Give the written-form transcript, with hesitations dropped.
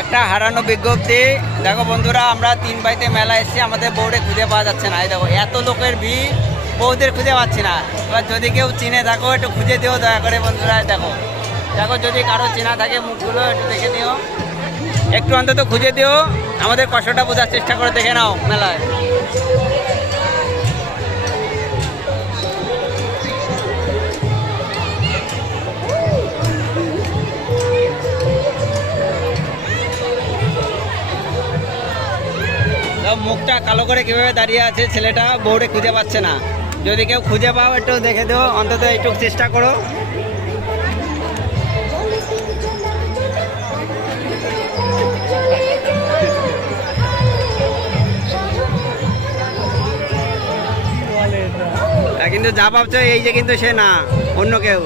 একটা হারানো বিজ্ঞপ্তি। দেখো বন্ধুরা, আমরা 3 বাইতে মেলা এসেছি, আমাদের বউরে খুঁজে পাওয়া যাচ্ছে না। এই দেখো এত লোকের ভিড়, বউদের খুঁজে পাচ্ছি না। এবার যদি কেউ চিনে থাকো একটু খুঁজে দিও দয়া করে বন্ধুরা। দেখো দেখো যদি কারো চেনা থাকে মুখগুলো একটু দেখে নিও, একটু অন্তত খুঁজে দিও, আমাদের কষ্টটা বোঝার চেষ্টা করে দেখে নাও মেলায়। মুখটা কালো করে কিভাবে দাঁড়িয়ে আছে ছেলেটা, বউরে খুঁজে পাচ্ছে না। যদি কেউ খুঁজে পাও একটু দেখে দিও, অন্তত একটু চেষ্টা করো। কিন্তু যা ভাবছো এই যে কিন্তু সে না, অন্য কেউ।